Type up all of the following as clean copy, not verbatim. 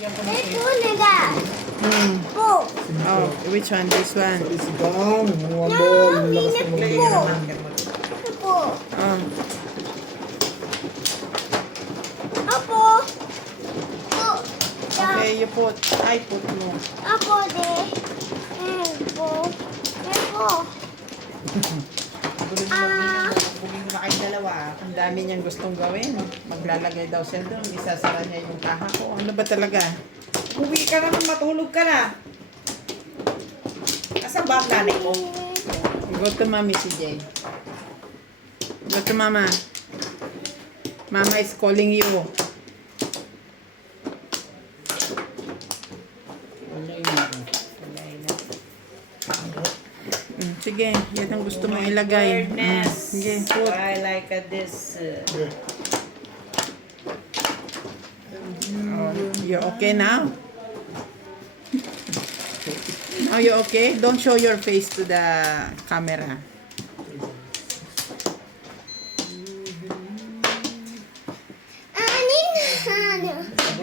Yan ko na Ito sa'yo. na da. Po. Oh, which one? This one. Sigang, mga ball, lakas ng Play mga naman. Yan mo. Po. Oh, Apo. Po. Da. okay, you put. I put mo. Apo de. Po. Po. Gulo niyo bumili na kayong dalawa. Ang dami niyang gustong gawin. Maglalagay daw siya doon. Isasara niya yung kaha ko. Ano ba talaga? Uwi ka naman, matulog ka na. Asa ba ang nanay mo? Go to mommy si Jay. Go to mama. Mama is calling you. Sige, yan ang gusto mong ilagay. Sige, put. I like this. Oh, you're okay now? Now you okay? Don't show your face to the camera.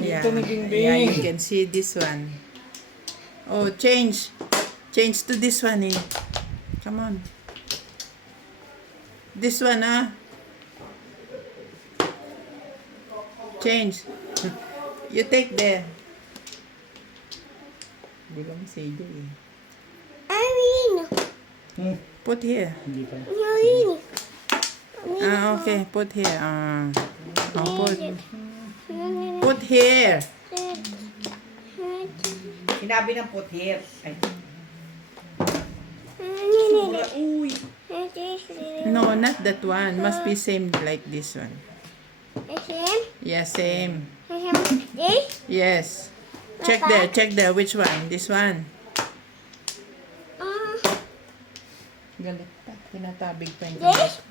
Yeah, yeah, you can see this one. Oh, change. Change to this one eh. Come on. This one ah. Change. You take there. Di ba say eh. Put here. Hindi pa. Ah, okay. Put here. Oh, put here. Sinabi ng put here. Ay, uy. No, not that one. Must be same like this one. Yeah, same. Yes. Check there. Check there. Which one? This one. Galit pa. Tinatabig pa yung kamay ko.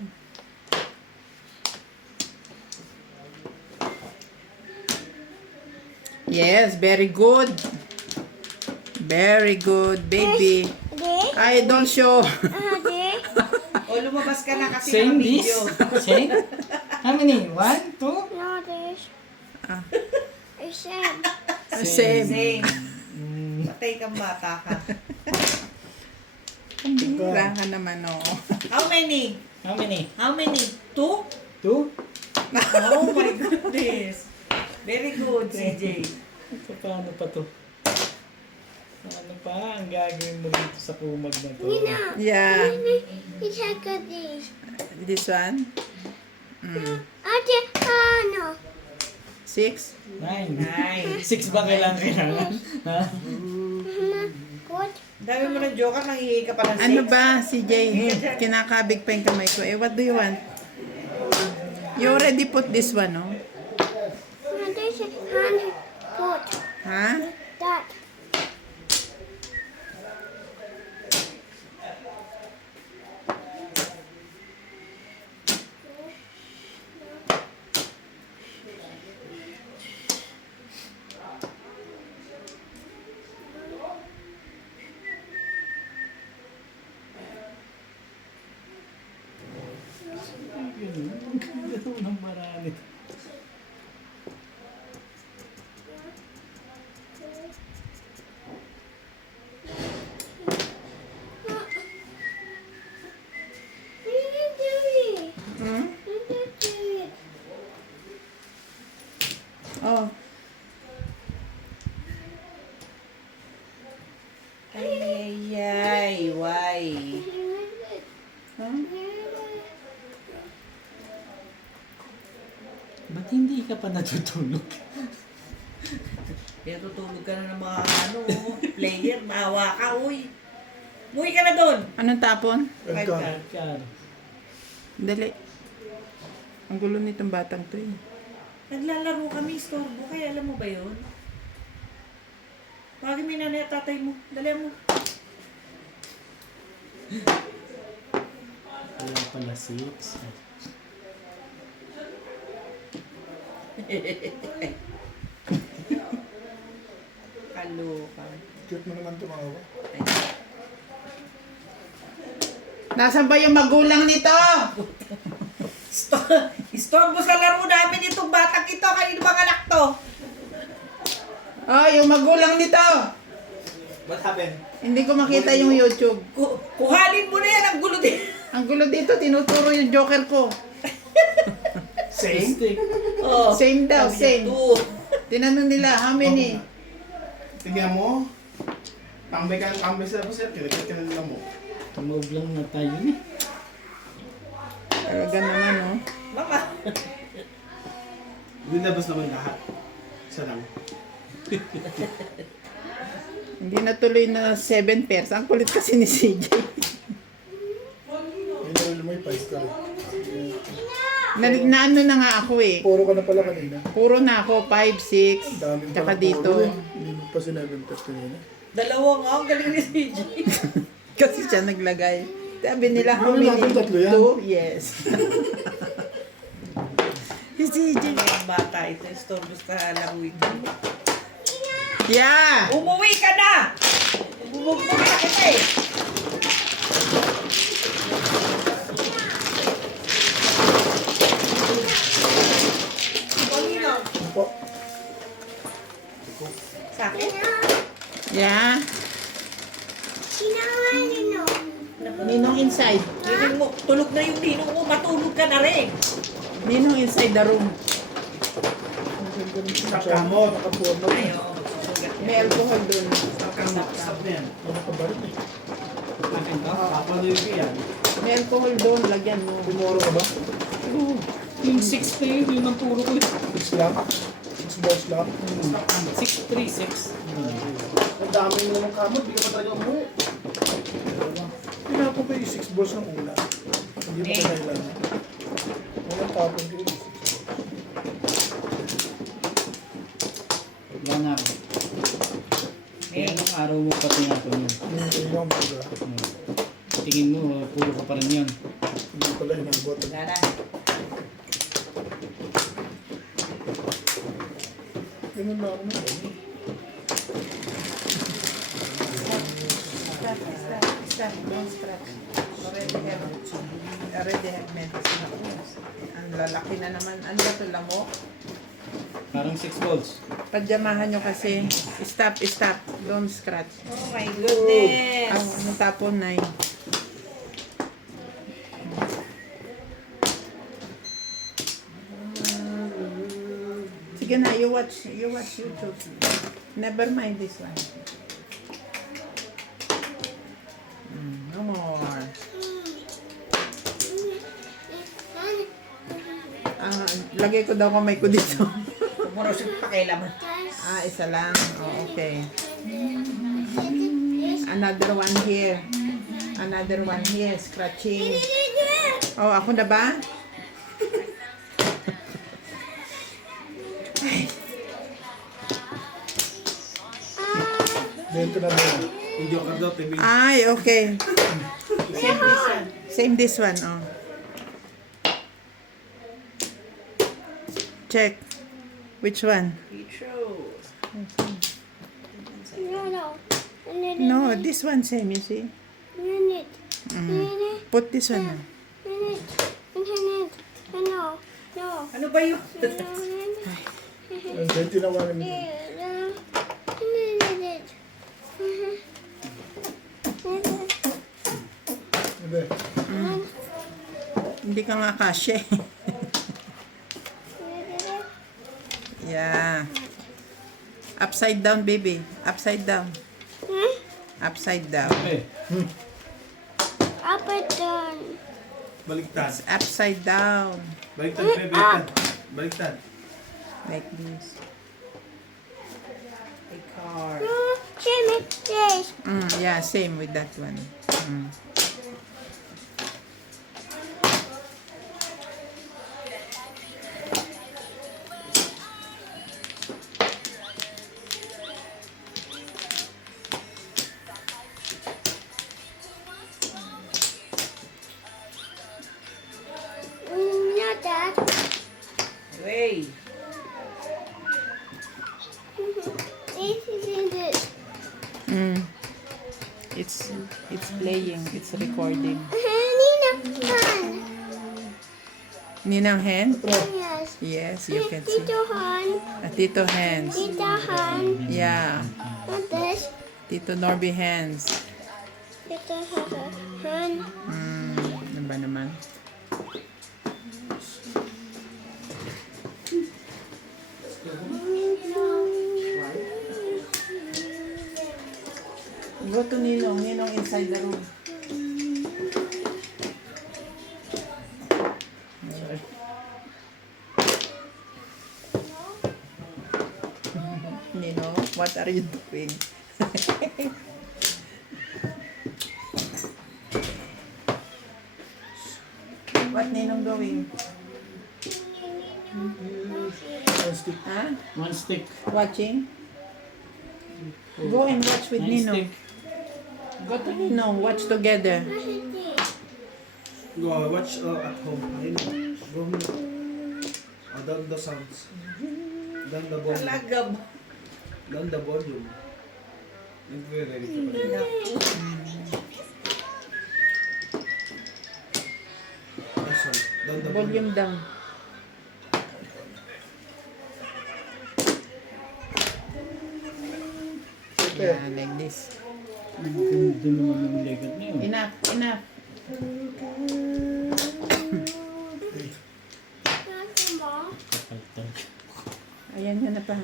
Yes, very good. Very good, baby. I don't show. O, lumabas ka na kasi Same this? video. Same? How many? 1, 2? Same. Same. Patay kang bata ka. Bira ka naman, oh. How many? How many? How many? 2? 2? Oh my goodness. Very good, CJ. Paano pa to? Ano pa ang gagawin mo dito sa kumag na to? Yeah. This one? 6? 9. Nice. 6 ba kailangan? Ha? Dami mo ng joker, nanghihingi ka pa ng Ano six. ba, si Jay? Kinakabig pa yung kamay ko. Eh, what do you want? You already put this one, no? Ha? Ang ganda to ng marami. Hmm? Oh. Ay, why? Huh? Ba't hindi ka pa natutulog? Kaya tutulog ka na ng mga player, maawa ka, uy. Uy ka na doon. Anong tapon? Right Car, ka. car. Dali. Ang gulo nitong batang to eh. Naglalaro kami, istorbo, kaya alam mo ba yun? Tawagin mo yung nanay at tatay mo. Dali mo. Wala pala 6. Kaloka. Cute mo naman tumawa. Nasaan ba yung magulang nito? Istorbo sa laro namin itong batang ito. Kanino bang anak to? Oh, yung magulang nito. What happened? Hindi ko makita yung YouTube. Kuhalin mo na yan ang gulo din. Ang gulo dito, tinuturo yung joker ko. Same stick. Oh. Same daw, same. Two. Tinanong nila, how many? Tingnan mo. Tambay ka ng tambay sa sir. Kinakit ka na nila mo. Tumove lang na tayo eh. Talaga naman, oh. Mama. Dinabas naman lahat. Isa lang. Hindi natuloy na 7 pairs. Ang kulit kasi ni CJ. Ayun mo yung 5 star. Naano na nga ako eh. Puro ka na pala kanina. Puro na ako, 5, 6. Daming Tsaka pala dito. puro eh. Hindi mo pa sinabing test kanina. Dalawa nga, ang galing ni CJ. Kasi siya naglagay. Sabi nila, how Ano many? natin, tatlo yan? 2? Yes. Si CJ. Ano yung bata, ito yung storm sa laruin. Yeah! Umuwi ka na! Bumugbo ka na kita eh. Panginoon. Ano po? Sa akin? Yeah. Sinangalino. Ninong inside. Ninong mo, tulog na yung ninong mo, matulog ka na rin. Ninong inside the room. Saka mo. Nakaporma. Ayaw. May alcohol dun. Stop na yan. Ano ka ba rin eh? Akin ka? Papalugi yan. May alcohol dun. Lagyan mo. Tomorrow ka ba? Yung 6 na yun, yun ang turo ko eh. 6 lang? 6 balls lang? 6, 3, 6. Ang dami mo naman kamot. Di ka pa talaga umuwi. Pinapon ko yung 6 balls ng una. Hindi mo ka kailangan. Walang tapon ko yung 6 balls. Wala na ako. Kaya nung araw mo pa tinapon yun. Yung yung mga. Tingin mo, puro ka pa rin yun. Hindi pala hinabot. Wala na. Ganun lang naman. Stop. Don't scratch. Already have medicine ako. Ang lalaki na naman. Ano ba ito, lamok? Parang 6 balls. Padyamahan nyo kasi. Stop. Don't scratch. Oh my goodness. Ano tapon na yun? Sige na, you watch YouTube. Never mind this one. No more. Lagay ko daw kamay ko dito. Huwag mo raw siya pakialaman. Isa lang. Oh, okay. Another one here. Another one here. Scratching. Oh, ako na ba? Dito na ba? Yung joker daw, TV. Ay, okay. Same this one, oh. Check. Which one? Petros. No, this one same, you see? Put this one now. Ano ba yun? Ang tinawagan niya. Hindi. Hindi ka nga kasya. Yeah. Upside down, baby. Upside down. Upside down. Okay. Up and down. Baliktad. Upside down. Baliktad, pre, baliktad. Baliktad. Like this. A car. No, same as this. Yeah, same with that one. Not that. Way. This is it. It's playing. It's recording. Nina, fun. Ninang hen? Yes. Yes, you can see. Tito Han. Tito hands. Tito Han. Yeah. What this? Tito Norby hands. Tito Han. Ano ba naman? Go to Ninong. Ninong inside the room. Sorry. Ninong, what are you doing? What Ninong doing? Stick. Huh? One stick. Watching? Go and watch with One Ninong. stick. Go to Ninong, watch together. Go watch at home. Ayun. Go home. Down the sounds. Down the volume. Talaga ba? Down the volume. Nagre-ready ka pa. Oh, sorry. Down the volume. Volume down. Yeah, like this. Ganda naman yung legat niya. Enough, enough. Kapaltan. Ayan ka na pa.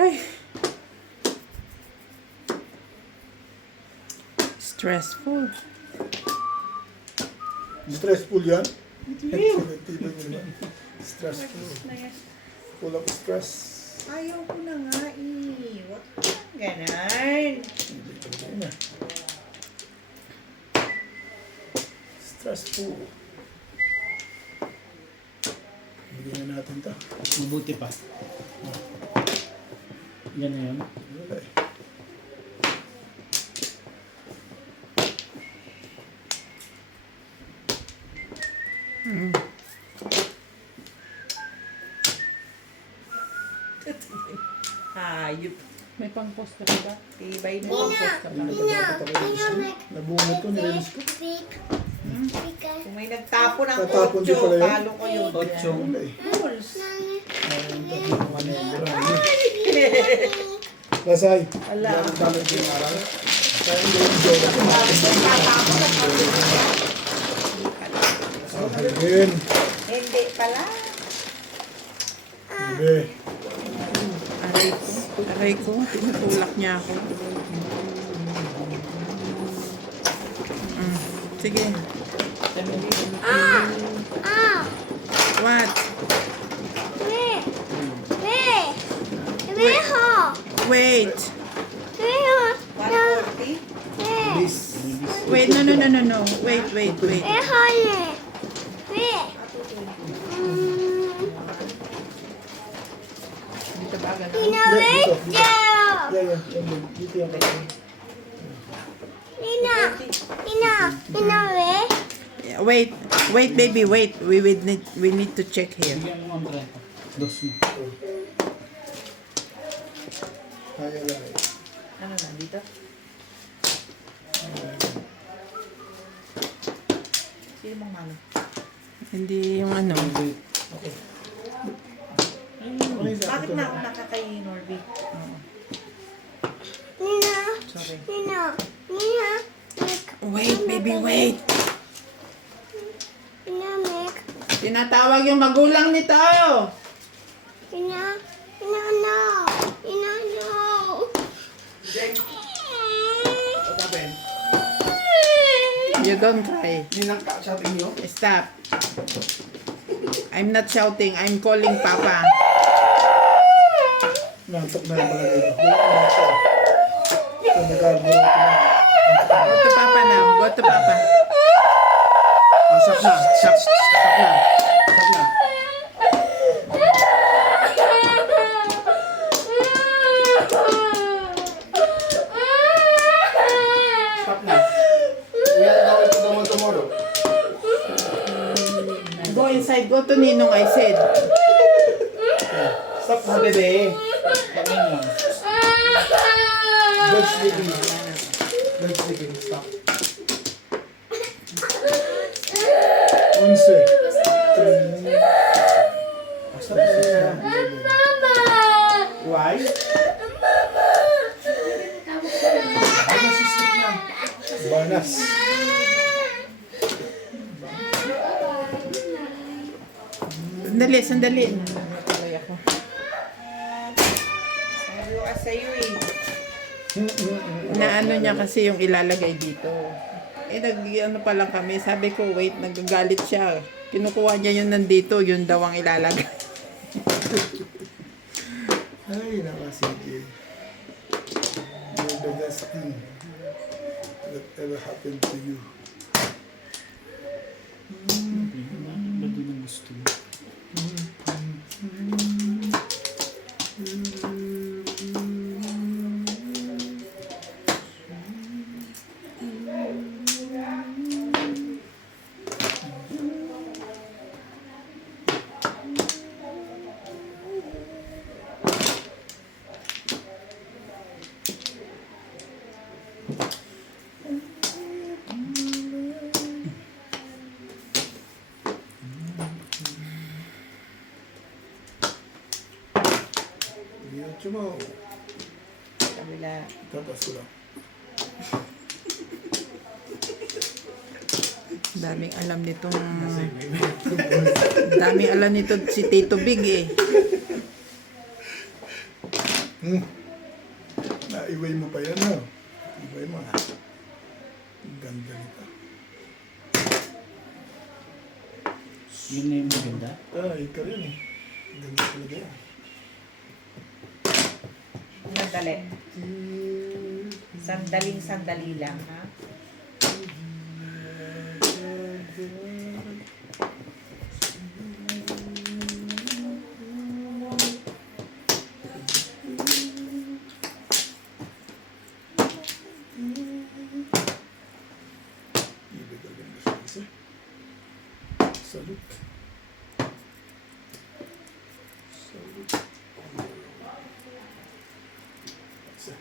Ay. Stressful. Stressful yan? Tibay mo naman. Stressful. Full of stress. Ayaw ko na nga eh. What ganon? Stressful. Bigyan na natin ito. Mabuti pa. Yan na yun. Wala eh. Hayop. May pang-post ka ba? Tibay mo. Nabungot ko, nilinis ko. Kung may nagtapo ng Tatapon din 8, pala yun. talo ko yun. Ochong. Wala eh. Rules. Lasay. Ala. Yan ang talent yung aral. Kaya hindi yung joke. Tatapon ng 8. Again. Hindi pala. Hindi. Aray ko. Aray ko. Tinutulak niya ako. Sige. What? Wait. 140. This. Wait, no. Wait. Dito ba agad? Yeah. Dito yung kasi. Wait, baby, wait. We need to check here. Bigyan mo ang 30. Dos mo. Kaya lang eh. Ano na, dito? Sino mong mano? Hindi yung ano. Okay, sa Bakit ito na na. ako nakakay, Norby? Sorry. Wait, baby, wait. Tinatawag yung magulang nito. You don't cry. Ninangka sa atin nyo. Stop. I'm not shouting. I'm calling Papa. Nantok na yung balagay ito. Ito nagaguro ko na. Go to Papa now. Go to Papa. Sak na. Sak na. Stop na. We are going to the mall tomorrow. Go inside. Go to Ninong, I said. Stop na, bebe. Kami yun. Good sleeping. Good sleeping. Stop. Kasi. Basta na siya. Why? Ay, nasisip na. Banas. Sandali. Natuloy ako. Sabi ko sa'yo eh. Naano niya kasi yung ilalagay dito. Ano pa lang kami. Sabi ko, wait, nagagalit siya. Kinukuha niya yung nandito, yun daw ang ilalagay. Ay, nakasige. You're the best thing that ever happened to you. Ba doon ang gusto mo? Diretso mo. Kabila. Tapas ko lang. Daming alam nitong... Daming alam nito si Tito Big eh. Naiway mo pa yan, ha? Iway mo, ha? Ang ganda nito. Yun na yung maganda. Ikaw rin, eh. Ang ganda talaga yan. Sandali lang, ha? Ibig ang ganda sa isa. Salute. Salute. Isa.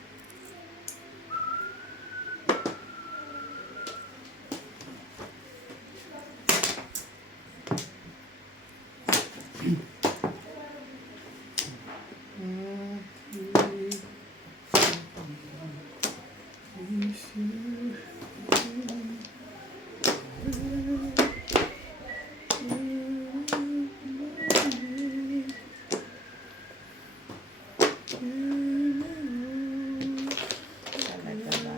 Talaga ba?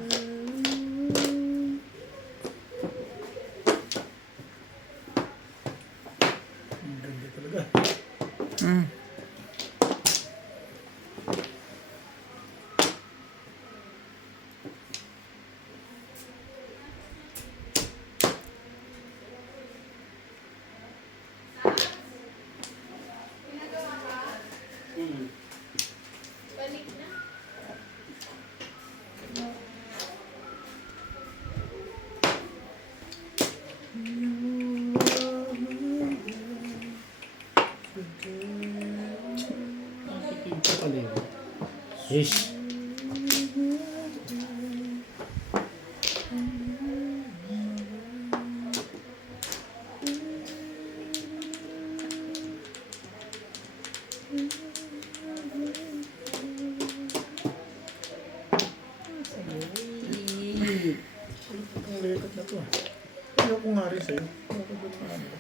Ang ganda talaga. Mm. Ito pala yun. Yes. Ang lekot na to, ha? Ayoko nga rin sa'yo. Ayoko ba na ano?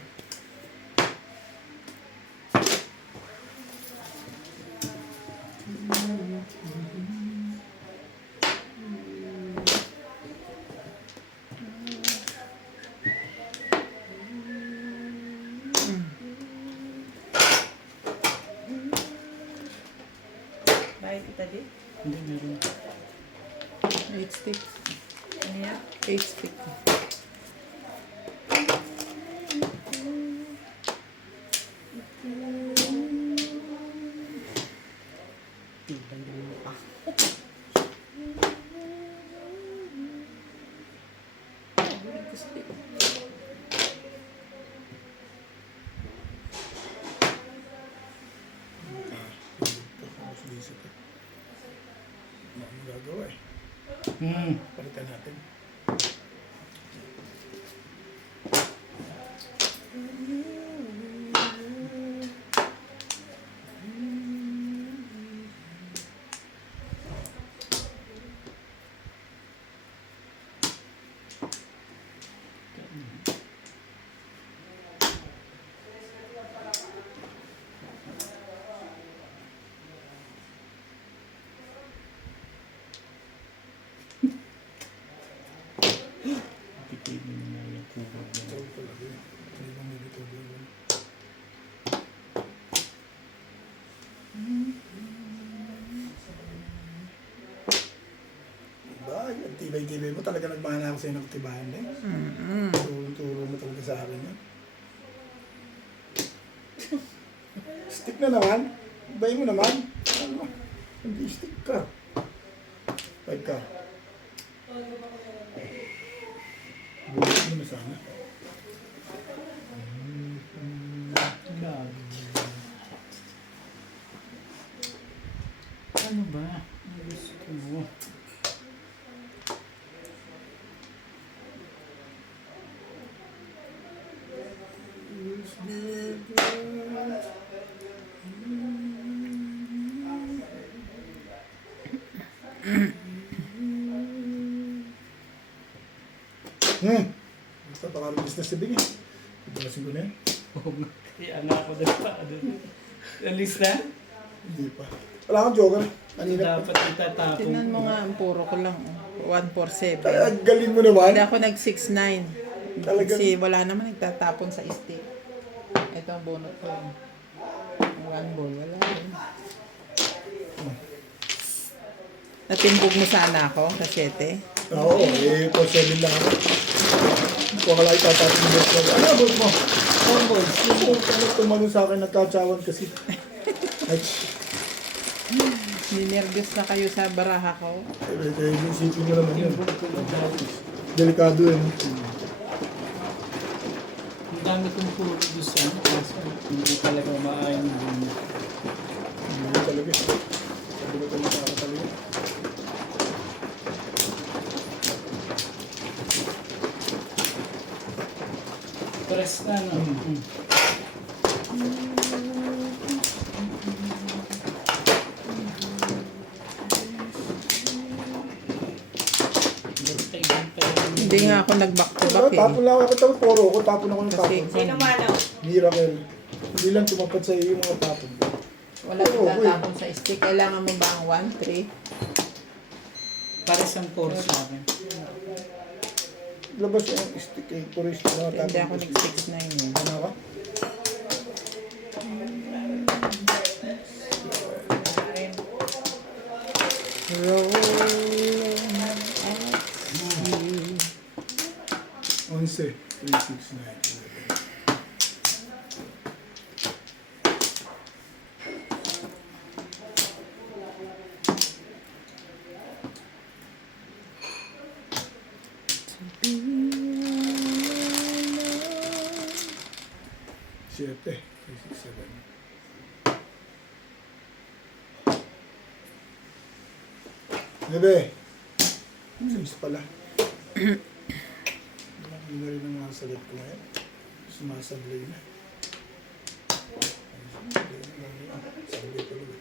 Bakit kita di? Hindi, meron. 8 stick. Ano yan? 8 stick. Tibay yung mukha. Ano ang gagawa, eh? Palitan natin. tibay-tibay mo. Talaga nagmana ako sa'yo ng katibayan din. Turo mo talaga sa akin yan. Stick na naman. Bay mo naman. Ano? Hindi stick ka. Bye ka. Bulit mo na sana. Ano ba? Ang gusto mo? Basta baka may business si Bing eh. Pagkalasin ko na yan. Kaya nga ako na pa. Alis na? Hindi pa. Wala kang joker. Kanina. Dapat itatapon. Tinan mo nga, ang puro ko lang. 147. Galing mo naman. Hindi ako nag-6'9". Talagang- Kasi wala naman nagtatapon sa stick. Ito ang bunot ko. Ang 1 ball, wala rin. Natimbog mo sana ako sa 7. Oo, for 7 lang ako. Kung wala itatapos mo. Ano abot mo? Convoys. Ano tumalo sa akin, nagkatsawan kasi. Ay, Ninervyos na kayo sa baraha ko. isipin ko naman yun. Delikado yun. Ang dami kong puro doon sa ano. Kaso hindi talaga maayon din. Hindi talaga. Sabi ko talaga ako talaga. Press na, no? Hindi nga ako nag-back to back Tapon eh. lang ako tapos puro ako, tapon ako ng Kasi tapon. Sino malaw? Miracle. Hindi lang tumapat sa iyo yung mga tapon. wala nagtatapon sa stick. Kailangan mo ba ang 1, 3? Pares ang puro sa akin. Labas yung stick eh, puro yung stick mga tapon. Hindi ako nag-6'9" eh. Ano ka? Rolling at sea. 11, 3, 6, 9. Siete, 3, 6, 7. Bebe. Sims pala. Hindi na rin ang mga sagot ko ngayon. Sumasablay na. Sablay talaga.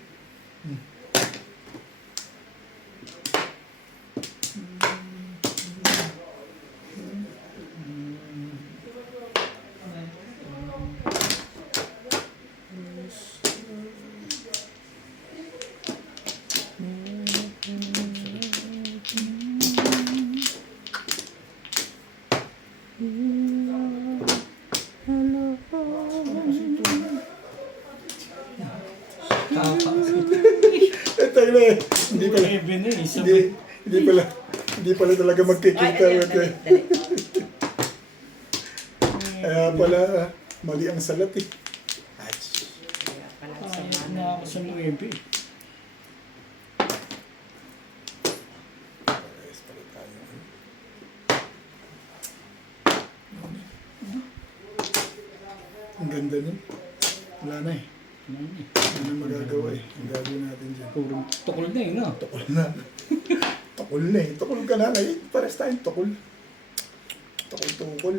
Tayo na eh. Hindi pala. Even eh. Hindi pala talaga magkikita. Ay, dali. Kaya pala, mali ang salat eh. Na ako sa 9. Ang ganda nun. Wala na eh. Wala na magagawa eh. Ang gagawin natin dyan. Puro tukol na eh, no? Tukol na. Tukol na eh. Tukol ka na. Pares tayong tukol. Tukol-tukol.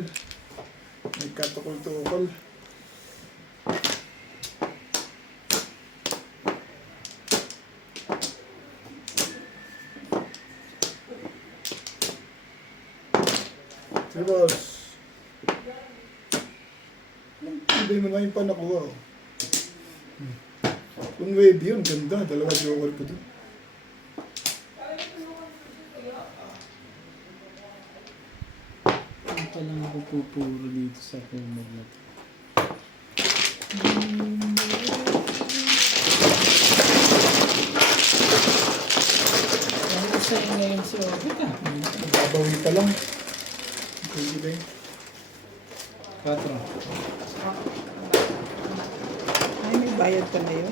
Nagkatukol-tukol. Sige boss. Hindi mo nga yung panakuha. Oh. Kung wave yun, ganda. Dalawa joker ko dun. Ano pa lang ako pupuro dito sa kumag na to. Ano sa'yo ngayon So, ito. Babawi pa lang. Pwede ba yun? 4. Ay, may bayad pa na yun.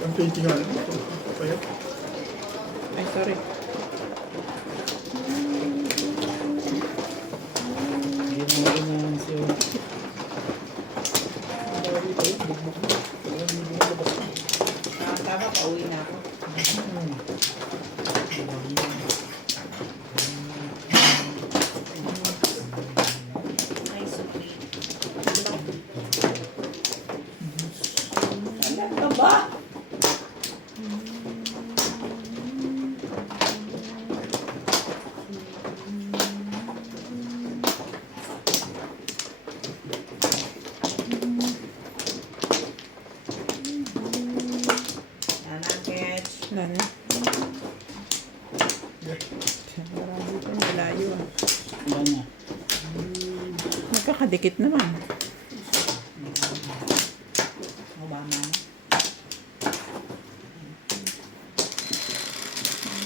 Ang painting nga. Ito. Papayat. Ay, sorry. Hindi mo rin naman siya. Babawi pa yun. Bugbog mo. Wala nang ibang labas. Tama, pauwi na ako. Ay, sweet. Alam ka ba? Nanakit. Wala na. Marami pa. Malayo ah. Wala na. Magkakadikit naman. Obama na.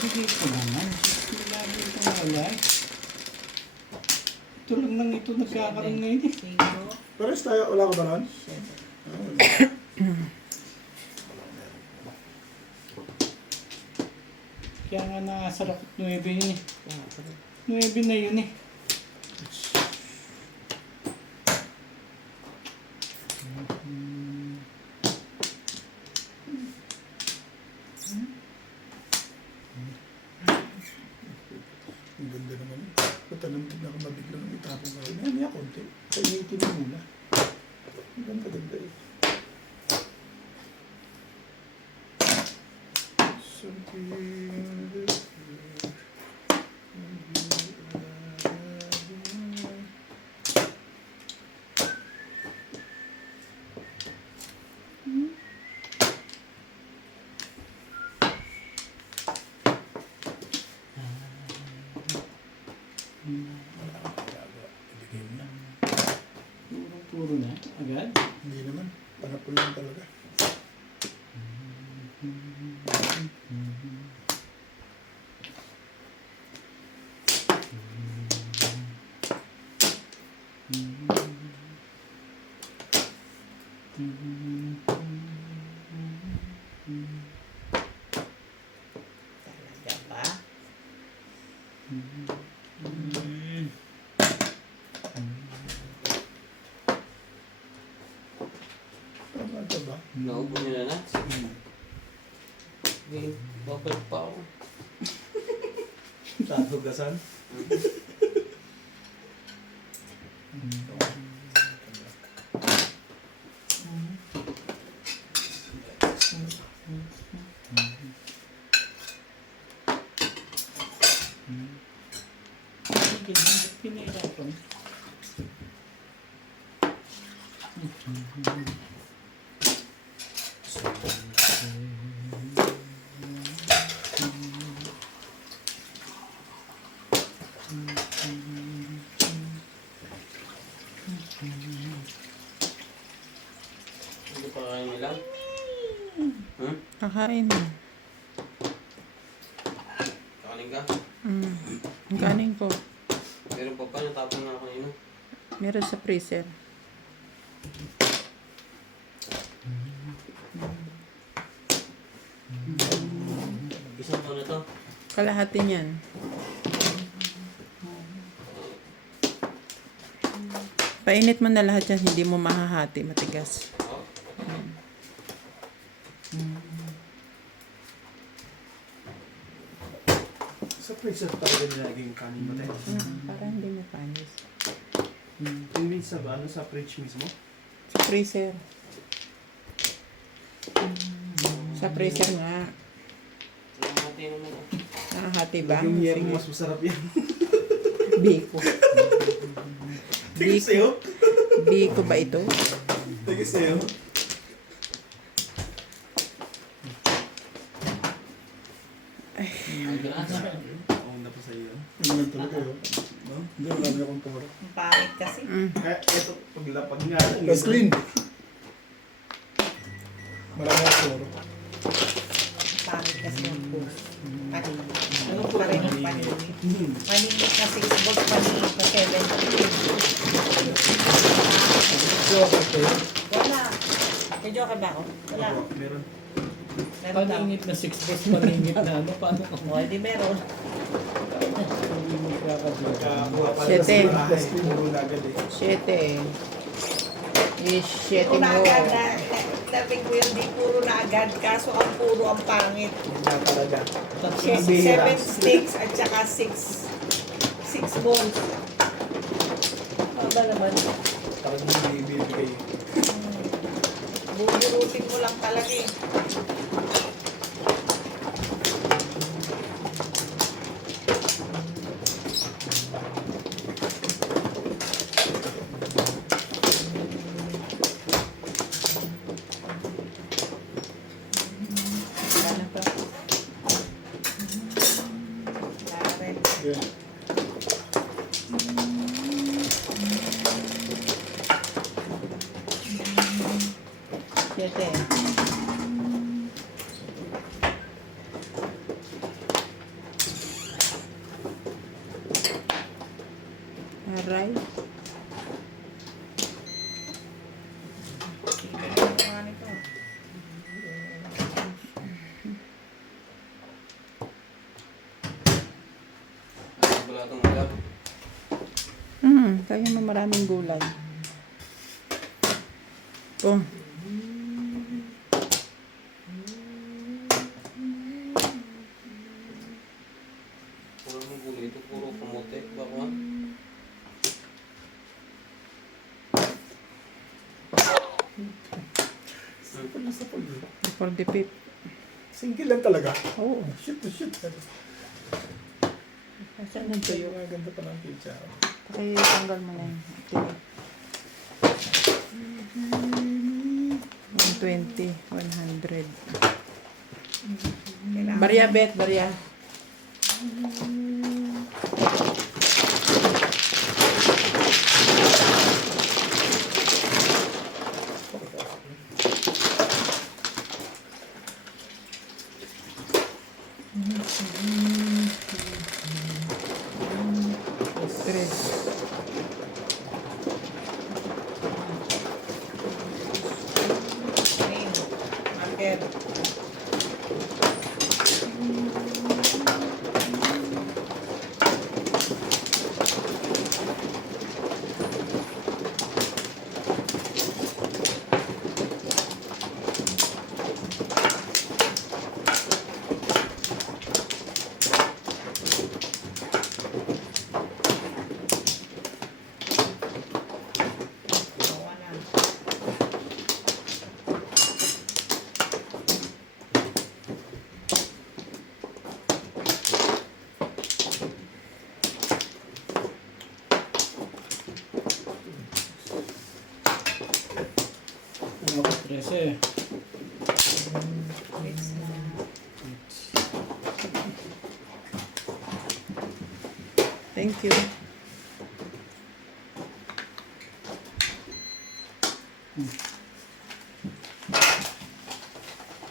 Hindi ko naman. Lagi ito wala eh. Ito lang nang ito nagkakaroon ngayon eh. Sino? Pares tayo. Wala ka ba nun? Kaya nga nakasarap 9 yun eh. 9 na yun eh. Ang ganda naman. Patalam din ako mabiglang itapong ka rin. Yan, konti. Kainitin mo muna. Ang ganda eh. Something... Puro na. Agad. Hindi naman. Panapol lang talaga. Talaga ba? Tama ka ba? Naubo nyo na na? Babalik pa ako. Tatugasan. Sige, ba't pinahirapan? Hindi pa kayo nila? Hmm? Kakain mo. Kakaling ka? Ang kanin ko. Meron pa pa, natapon na kanino. Meron sa freezer. Isang to na to. Kalahati niyan. Painit mo na lahat yan, hindi mo mahahati, matigas. Oh. Sa freezer talaga nilagay yung kanin mo tayo. Para hindi mo panis. Yung minsan ba, ano sa fridge mismo? Sa freezer. Sa freezer nga. Namati naman ako. Nakahati ba? Yung yero Sige. mas masarap yan. Biko. Tingin sa'yo. Biko ba ito? Tingin sa'yo. Ang grasa. Oo na pa sa'yo. Ano lang talaga yun? No? Hindi, marami akong pumara. Ang pangit kasi. Kaya eto, paglapag nga lang. Mas clean. Marami akong pumara. Ang pangit kasi yung post. At Ano po? Parinig Maningit na 6 volts, maningit na 7. Joke ito. Wala. May joke ba ako? Wala. Meron. Meron daw. Paningit na 6 boss, paningit na ano, paano ka O, hindi meron. paningit ka ka dito? Kakakuha pa Siyete. sa bahay. Puro na agad eh. 7. Is 7 Puro na mo. agad. Dating ko yun, di puro na agad. Kaso ang puro ang pangit. Yun na talaga. 7 sticks at saka 6 volts. Ano ba naman? Tapos hindi bibigay. Buburutin mo lang talaga eh. Ano pa? Wala rin. Yeah. Siete. Aray. Ano nito? Wala itong ulam. Kaya mo maraming gulay. Oh. Puro mong gulay ito, puro kamote. Baka nga. Sapol na sapol. For the pip. Single lang talaga. Oo. Shoot to shoot. Saan ang tuyo? Ang ganda pa ng pizza. Kasi tanggal mo na yun. Okay. 120, 100. Kailangan. Barya, bet, barya. Tres. Name. Marker. Gawa na. Ano ako, 13. Fix na. Thank you.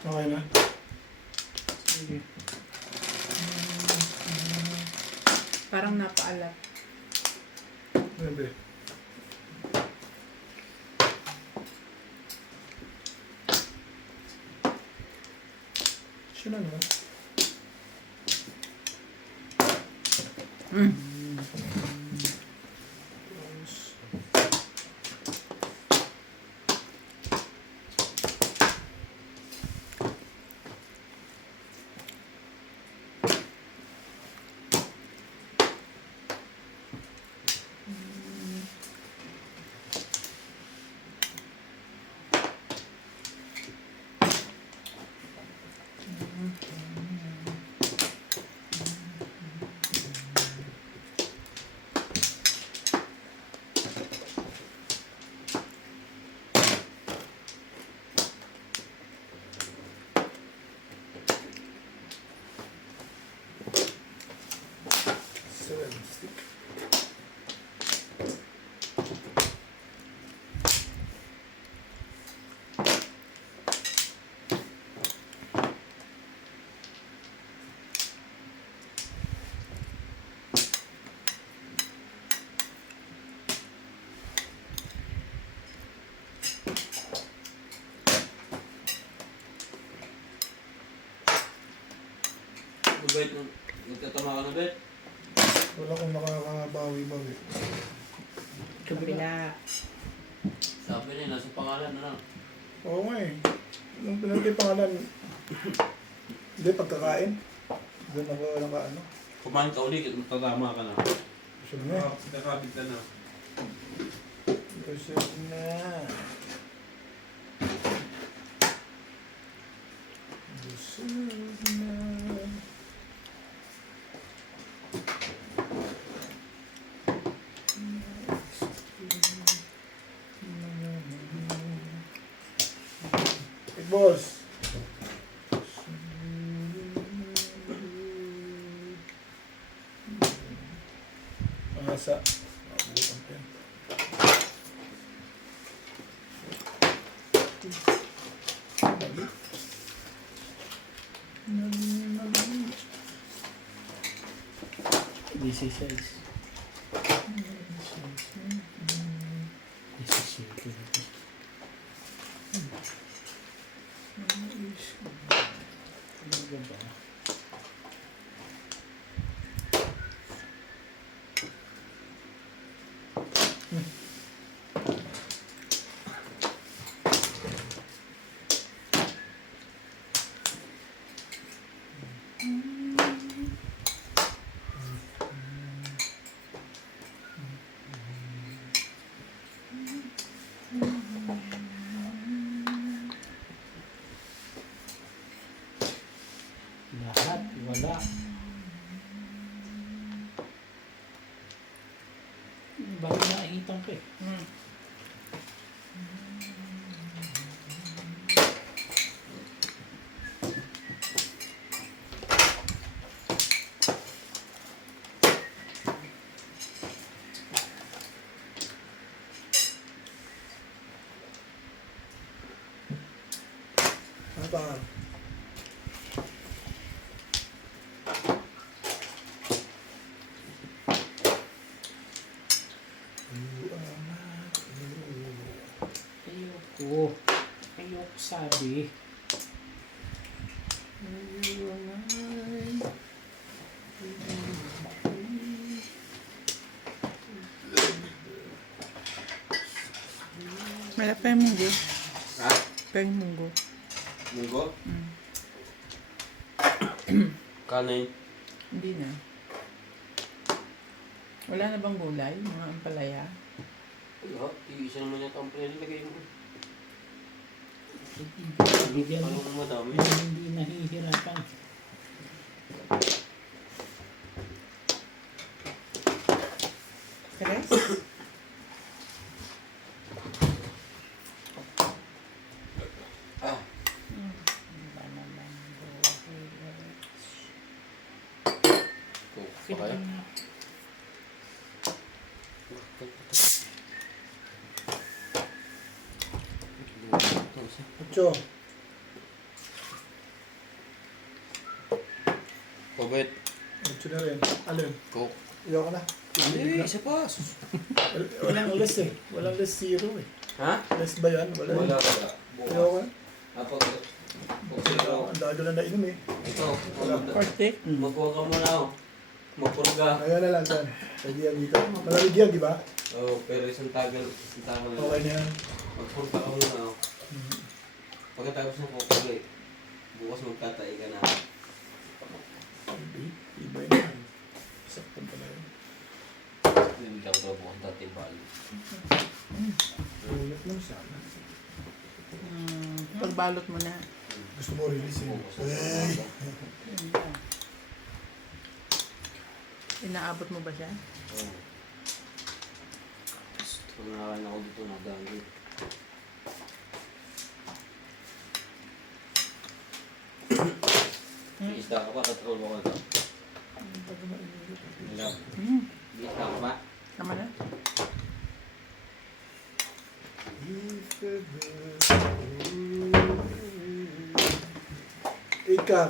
Okay na. Sige. Parang napaalat. Bebe. Siya na naman. Bet? Nagtatama ka na, Bet? Wala kong nakakabawi-bawi. Kabila. Sabi niya, nasa pangalan na lang. Oo nga eh. Nung pinagay pangalan, hindi, pagkakain. Doon ako naka-ano. Kumain ka ulit, matatama ka na. Gusto na. Kakapit ka na. Gusto na. Gusto na. Big balls. Masa. Abutan pa yan. This is size. This is shaky. Ano ba? Lahat, wala. Bakit nakikita ko eh? Ano pa? Ayoko. Ayoko sabi. Malap pa yung munggo. Ha? Pa yung munggo. Munggo? Kanin? Hindi na. Wala na bang gulay? Mga ampalaya? Wala. Iisa naman yata ang pinalagay mo. Bigyan mo. Anong madami? Hindi nahihirapan. Tres? Ah. Coke pa kaya? Ocho. Kobet. Ocho na rin. Alin? Coke. Ayoko na. Isa pa. Walang less eh. Walang less zero eh. Ha? Less ba yan? Wala. Wala. Ayoko na. Kapag Ang dami ko na nainom eh. ito, Korte? magkuha ka muna ako. Magpurga. Ayaw na lang, Tan. Pwede yan dito. Malamig yan, di ba? Oo, pero isang tagal na. Okay na yan. Magpurga ka muna ako. Pagkatapos ng pupuli, bukas magtatay ka na. Iba yun. Saktan pala yun. Hindi lang daw bukas tatay bali. Ulit lang sana. Pagbalot mo na. Gusto mo release eh. Ay! Inaabot mo ba siya? Oo. Pag nakakain ako dito, nagdami. Isda ka pa, tatrol mo ka ito. Isda ka pa? Tama na? Ikaw.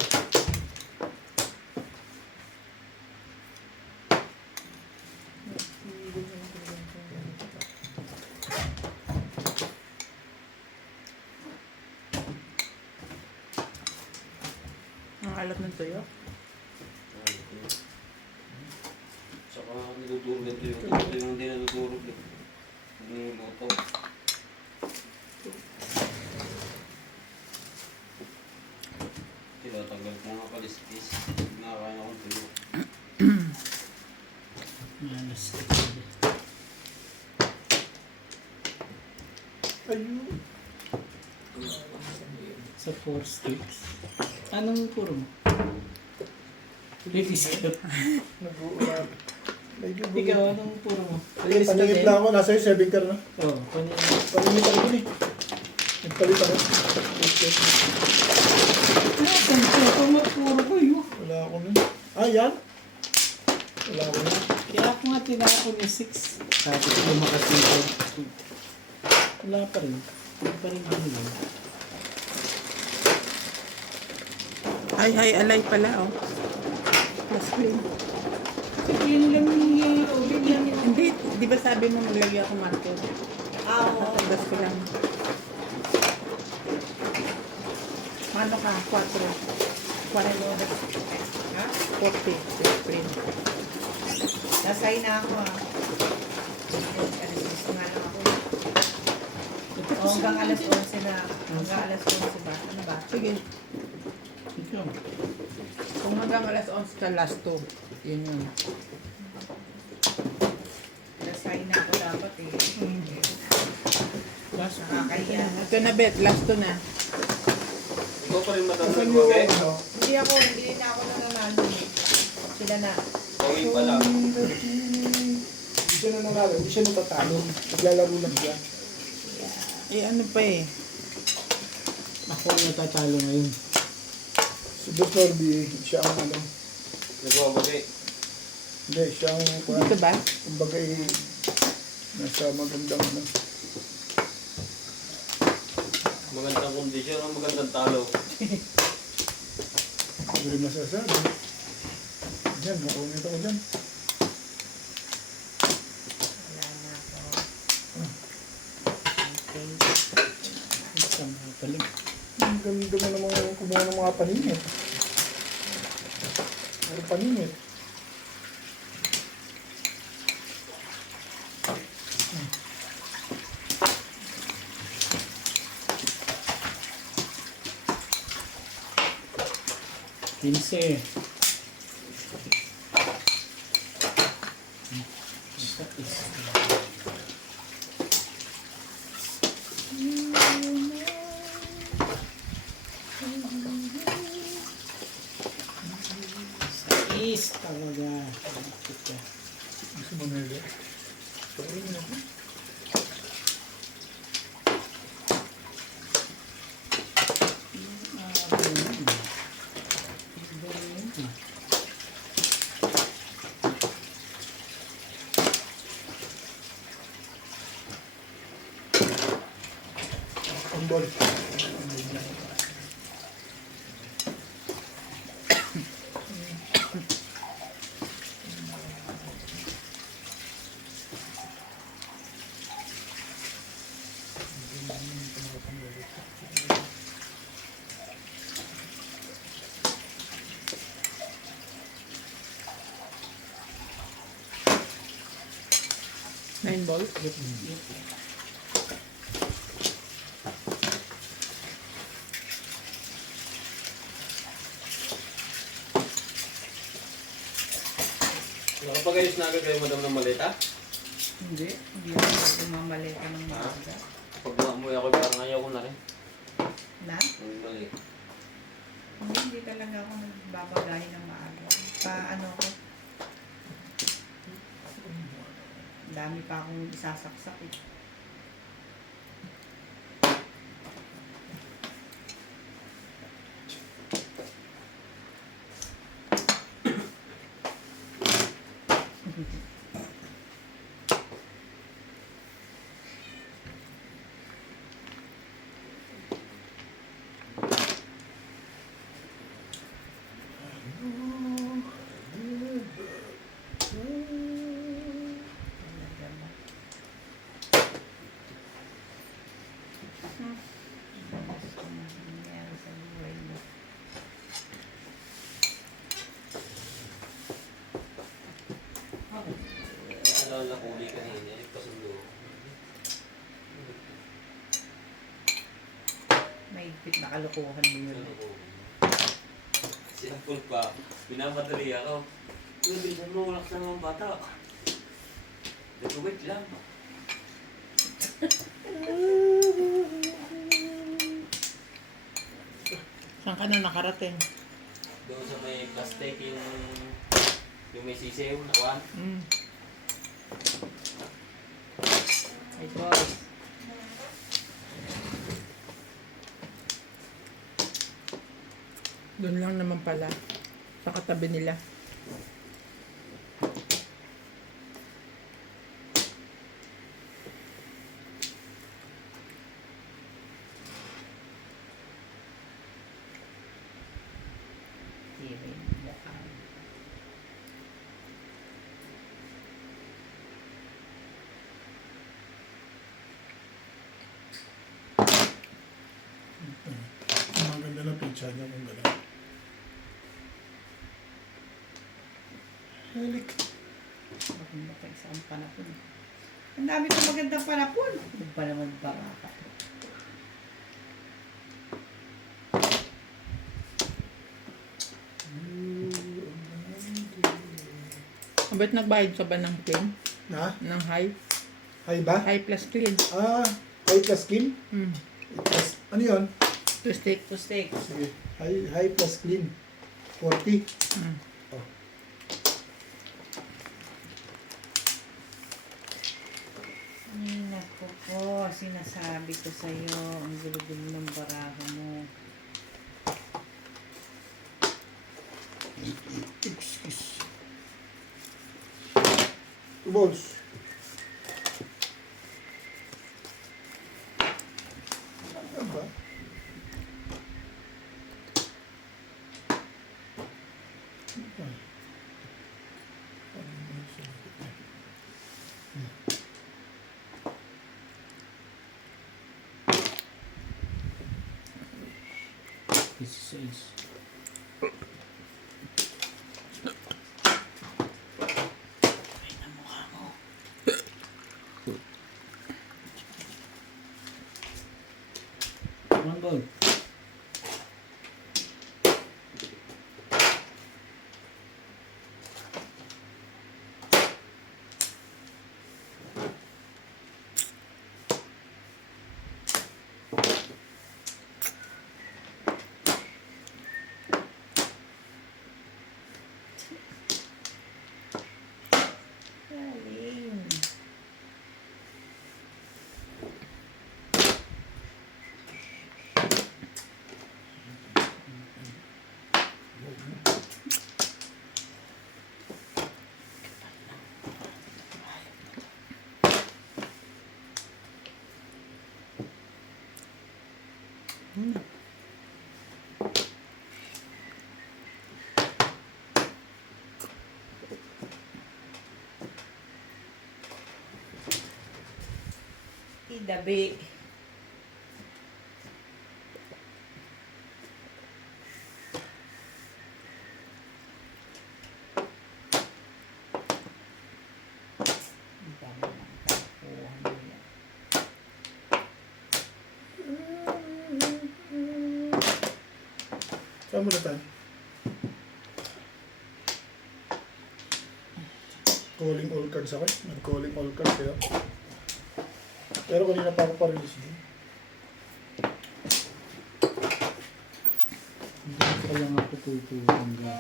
Ang alat ng tuyo. nidudurog ito yung ito yung hindi nadudurog eh. Niluluto. Tinatanggal ko nga kaliskis. Nakakain akong tuyo. Malas. Ayun. Sa 4 sticks. Anong puro mo? Ladies cut. Nag-uurap. Medyo bulit. Ikaw, anong puro mo? Ayun, paningit lang ako. Nasa yung 7 car na. Oo, Paningit ako din eh. Nagpalit ako. Okay. puro ko yun. Wala ako nun. Ah, yan? Wala ako nun. Kaya ako nga tinapon yung 6. Sabi ko lumakas yung 5. Wala pa rin. Hindi pa rin ganun. Ay, alay pala, oh. Plus green. Kasi yun lang yung ulit yan. Hindi, di ba sabi mo maglagay ako marker? Oo. Tapos ko lang. Ano ka? 4. 4 Ha? 40. Plus green. Nasay na ako ah. Alis na lang ako. O, hanggang alas 11 na. Hanggang alas 11 ba? Ano ba? Sige. Ikaw. Kung hanggang alas 11 ka, last 2. Yun yun. Nasay na ako dapat eh. Last Nakakaya. Ito na, Bet. Last 2 na. Ikaw pa rin matanda Saan ng yung gabi. ano? Hindi na ako nananalo. Sila na. Pauwi pa lang. Hindi siya nananalo. Hindi siya natatalo. Naglalaro lang siya. Eh, ano pa eh. Ako ang natatalo ngayon. Si Dr. B, siya ang ano. Nagwawagi. Hindi, siya ang Dito ba? kumbaga nasa magandang ano. Magandang kondisyon o magandang talo. Hindi rin masasabi. Yan, nakumit ako dyan. Wala na ako. Okay. Sama pala. Ang ganda mo namang kumuha ng mga paningit. Ano paningit? Pinse. Is talaga. Gusto mo na yun? Sorry mo na. Ang ball. Nine balls. Nakapag-ayos na agad kayo madam ng maleta? Hindi. Hindi ako gumamalita ng maaga. Pag maamoy ako parang ayaw ko na rin. Na? Ang bali. Hindi talaga ako nagbabagahin ng maaga. Paano ko? Dami pa akong isasaksak eh. Talaga mo. mahal na kulay kanina. Pasundo. May higpit na kalokohan mo yun. Sinapul pa. Pinamadali ako. Bilisan mo, wala ka naman bata. Wait lang. Saan ka na nakarating? Doon sa may plastic yung may sisew na kwan. Ay, boss. Doon lang naman pala. Sa katabi nila. Tira yung mukha. Ang ganda ng picture niya kung gano'n. Halik. Maganda pa isang panapon. Ang dami ko magandang panapon. Huwag pa naman baraka. Ba't nagbayad ka ba ng clean? Na? Ng high? High ba? High plus clean. High plus skin? Hmm. Plus, ano yun? To stick. To steak. Sige. High plus clean. 40. Hmm. Ay, naku po. Sinasabi ko sa'yo. Ang gulo-gulo ng baraha mo. Excuse. Two balls. Ano ba? This is one ball. Galing. Idabi. Ang dami ng kakuha nila. Saan mo na tayo? Calling all cards ako. Nag-calling all cards kayo. Pero kanina pa ako pa-release din. Hindi ko lang ako tuturuan dyan.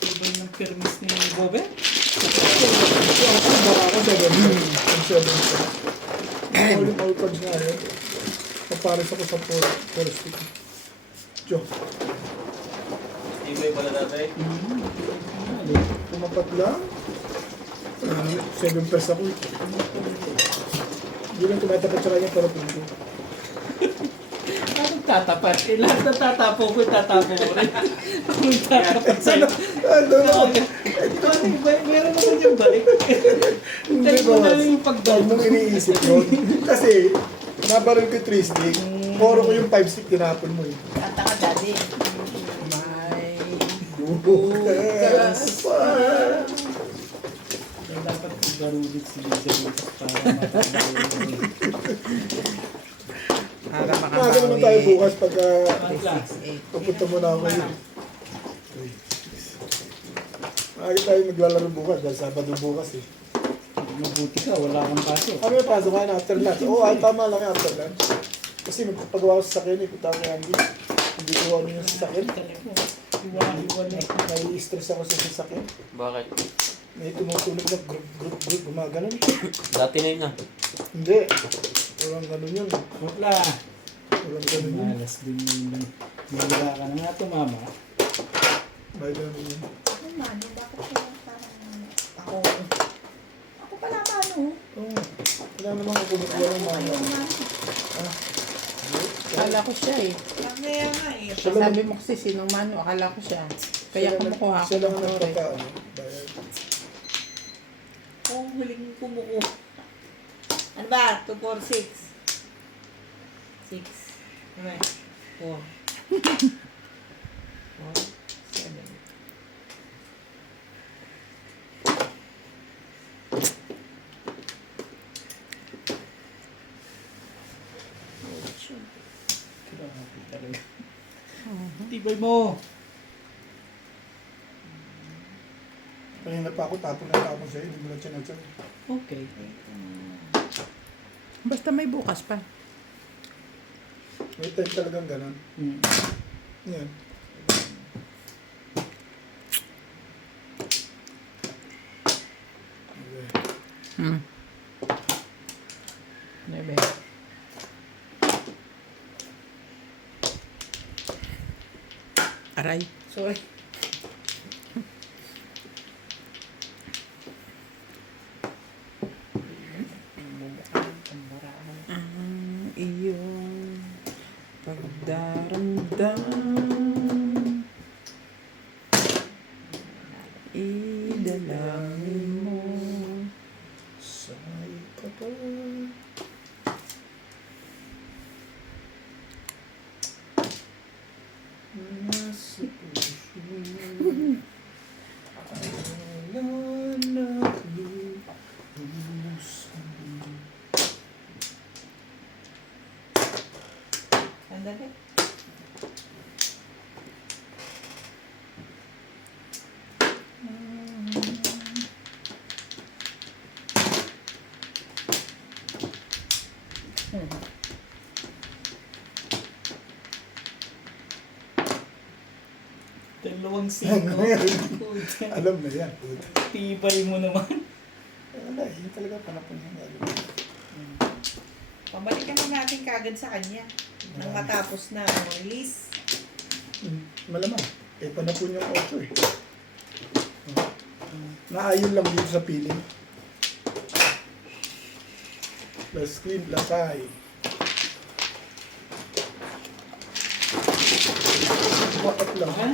Iba yung permis ni Bobe? Ako baka ako 7. Ang 7. Calling all cards nga yun. Papares ako sa forest stick. Diyo. Tingnan pala dati. Pumapat lang. 7 pers ako. Hindi lang tumatapat sa kanya pero pinto. Anong tatapat? Eh, lahat na tatapo ko, tatapo ko rin. Anong tatapat sa'yo? Ano? Meron naman yung balik. Hintay mo na yung Huwag pagdal. mong iniisip yun. Kasi, nabaril ko 3 stick. Puro ko yung 5 stick tinapon mo eh. Kanta ka, daddy. May Bukas pa. Dapat ibarudit si Lisa Lucas para matanggal. Para Maaga naman tayo makabawi. bukas pagka Magla. 6, 8. papunta mo na ako yun. Maaga tayo maglalaro bukas dahil Sabado bukas eh. Mabuti ka, wala kang pasok. Ano yung pasok ka na after lunch? Oo, ay tama lang yung after lunch. Kasi magpapagawa ko sa sakyan eh, punta ko kay Andy. Hindi ko ano yung sasakyan. Iwan eh. Nai-stress ako sa sasakyan. Bakit? May tumutunog na group, gumaganon. Dati na yun ah. Hindi. Walang ganun yun. Magla. Walang ganun yun. Malas din yun. Wala ka na nga tumama. May ganun yun. Ano mano? Bakit kaya parang ako? Ako pala mano. Oo. Wala namang kumukuha ng mga. Ayun mano. Akala ko siya eh. Kaya nga eh. Siya lang, Sabi mo kasi sinong mano, akala ko siya. Kaya kumukuha ako siya lang ng ang tore. nagpapa, bayad. Kung huling kumuko. Ano ba? 2, 4, 6. 6. 4. 4. 7. Grabe talaga. Tibay mo. Kanina pa ako, tapon na tapon sa'yo, hindi mo lang siya. Okay. Basta may bukas pa. May time talagang ganun. Hmm. Yan. Hmm. Nebe. Aray. Sorry. Ang iyong pagdaramdam idalangin mo. Sa'y kapal. Nasa puso. Alam Sandali. Dalawang sino. Alam na yan. Tibay mo naman. Wala, yun talaga panapon yung alam. Pabalikan na natin kagad sa kanya. Nang matapos na ang release. Malamang. Eh, panapon yung 8 eh. Naayon lang dito sa piling. Plus queen, plus high. Bakit lang? Ha?